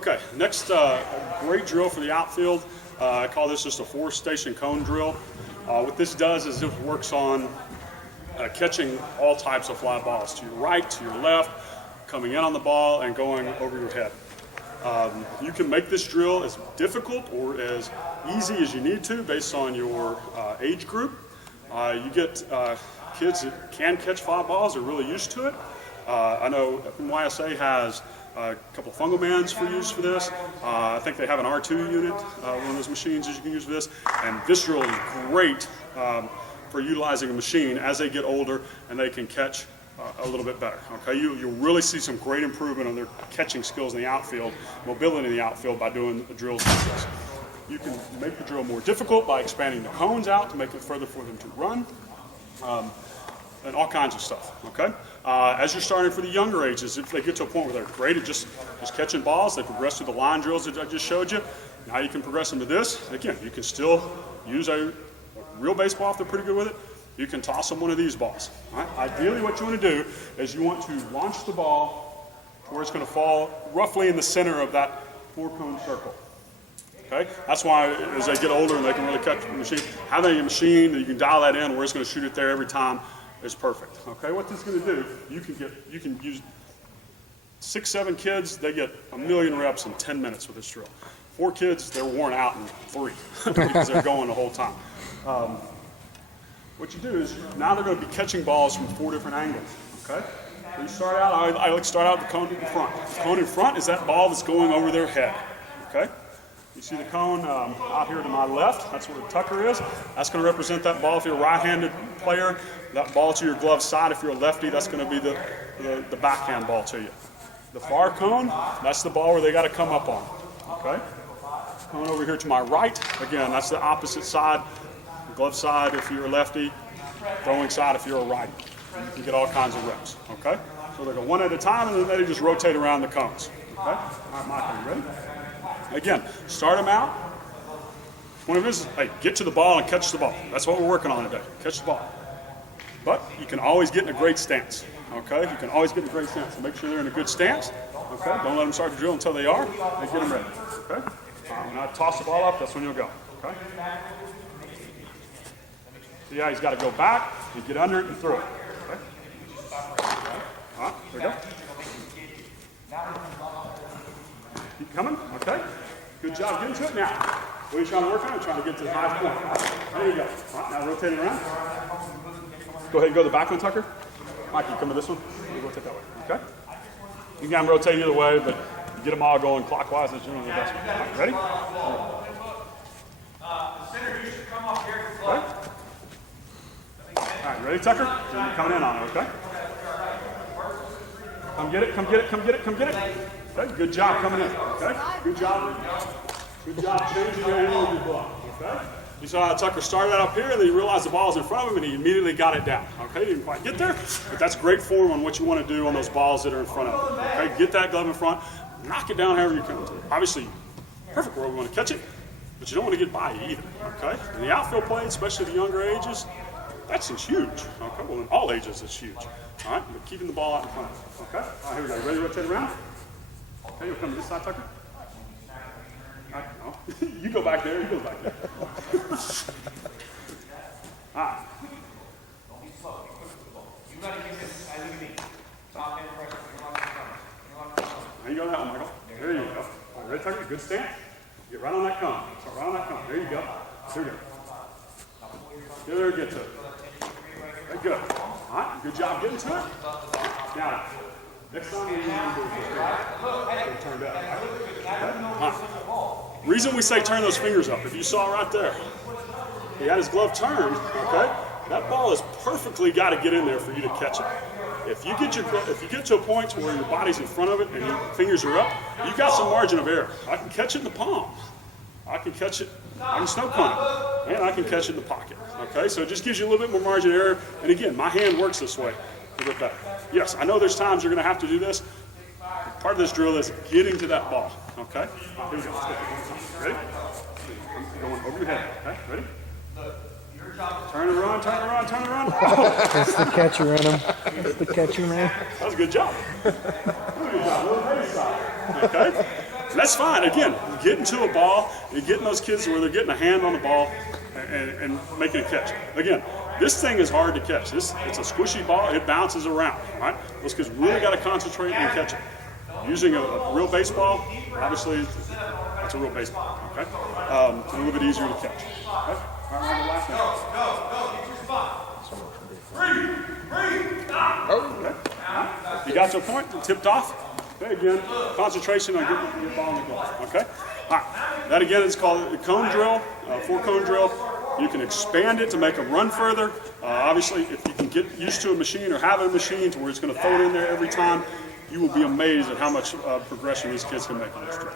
Okay, next great drill for the outfield. I call this just a 4-station cone drill. What this does is it works on catching all types of fly balls, to your right, to your left, coming in on the ball and going over your head. You can make this drill as difficult or as easy as you need to based on your age group. You get kids that can catch fly balls, are really used to it. I know FMYSA has a couple of fungal mans for use for this. I think they have an R2 unit, one of those machines that you can use for this. And this drill is great for utilizing a machine as they get older and they can catch a little bit better. Okay, you'll really see some great improvement on their catching skills in the outfield, mobility in the outfield by doing drills like this. You can make the drill more difficult by expanding the cones out to make it further for them to run, and all kinds of stuff. Okay, as you're starting for the younger ages, if they get to a point where they're great at just catching balls, they progress through the line drills that I just showed you. Now you can progress them to this. Again, you can still use a real baseball if they're pretty good with it. You can toss them one of these balls. All right? Ideally, what you want to do is you want to launch the ball to where it's going to fall roughly in the center of that 4-cone circle. Okay? That's why as they get older and they can really catch the machine, having a machine that you can dial that in where it's going to shoot it there every time is perfect. Okay? What this is going to do, you can use 6, 7 kids, they get 1,000,000 reps in 10 minutes with this drill. 4 kids, they're worn out in 3 because they're going the whole time. What you do is now they're going to be catching balls from 4 different angles. Okay? So you start out, I like to start out with the cone in front. The cone in front is that ball that's going over their head. Okay? You see the cone out here to my left, that's where the tucker is. That's going to represent that ball if you're a right-handed player. That ball to your glove side, if you're a lefty, that's going to be the backhand ball to you. The far cone, that's the ball where they got to come up on. Okay? Cone over here to my right, again, that's the opposite side. Glove side if you're a lefty, throwing side if you're a righty. You can get all kinds of reps, okay? So they go one at a time and then they just rotate around the cones, okay? All right, Mike, are you ready? Again, start them out. One of this is, hey, get to the ball and catch the ball. That's what we're working on today, catch the ball. But you can always get in a great stance, okay? You can always get in a great stance. So make sure they're in a good stance, okay? Don't let them start the drill until they are, and get them ready, okay? When I toss the ball up, that's when you'll go, okay? See how he's got to go back and get under it and throw it. Okay? All right, there we go. Keep coming, okay? Good job getting to it. Now, what are you trying to work on? I'm trying to get to the highest point. There you go. All right, now rotate it around. Go ahead and go to the back one, Tucker. Mike, you come to this one. You rotate that way, okay? You can rotate either way, but you get them all going clockwise. That's generally the best one. All right, ready? The center used to come off here. Okay. All right, ready, Tucker? Then you're coming in on it, okay? Come get it, come get it, come get it, come get it. Okay, good job coming in, okay? Good job changing your angle of your block, okay? You saw how Tucker started up here, and then he realized the ball's in front of him, and he immediately got it down, okay? He didn't quite get there, but that's great form on what you want to do on those balls that are in front of him, okay? Get that glove in front, knock it down however you can. Obviously, perfect where we want to catch it, but you don't want to get by it either, okay? In the outfield play, especially the younger ages, that's huge. Okay, well in all ages it's huge. All right, but keeping the ball out in front. Okay, all right, here we go. Ready to rotate around? Okay, you'll come to this side, Tucker. All right, no. You go back there, you go back there. All right. Don't be slow. You got to get this as you need. Stop in pressure. There you go, that one, Michael. There you go. All right, ready, Tucker? Good stance. Get right on that cone. So right on that cone. There you go. Here we go. Get there, get to it. Okay, good. All right, good job getting to it. Now, next time we turn down. All right. Reason we say turn those fingers up, if you saw right there, he had his glove turned, okay? That ball has perfectly got to get in there for you to catch it. If you get to a point where your body's in front of it and your fingers are up, you've got some margin of error. I can catch it in the palm. I can catch it, I can snow punt it, and I can catch it in the pocket. Okay, so it just gives you a little bit more margin of error. And again, my hand works this way a bit better. Yes, I know there's times you're going to have to do this. Part of this drill is getting to that ball. Okay, here we go. Ready? I'm going over your head. Okay, ready? Turn and run, turn and run, turn and run. That's the catcher in him. That's the catcher, man. That was a good job. Good job. Little base side. Okay. And that's fine. Again, getting to a ball and getting those kids where they're getting a hand on the ball and making a catch. Again, this thing is hard to catch. It's a squishy ball. It bounces around. All right? Those kids really got to concentrate and catch it. Using a real baseball, obviously, that's a real baseball. Okay, it's a little bit easier to catch. Okay, all right, on the last one. Okay. You got to a point, tipped off. Okay, again, concentration on getting your ball in the glove. Okay, all right. That again is called a cone drill, 4-cone drill. You can expand it to make them run further. Obviously, if you can get used to a machine or have a machine to where it's going to throw it in there every time, you will be amazed at how much progression these kids can make on this drill.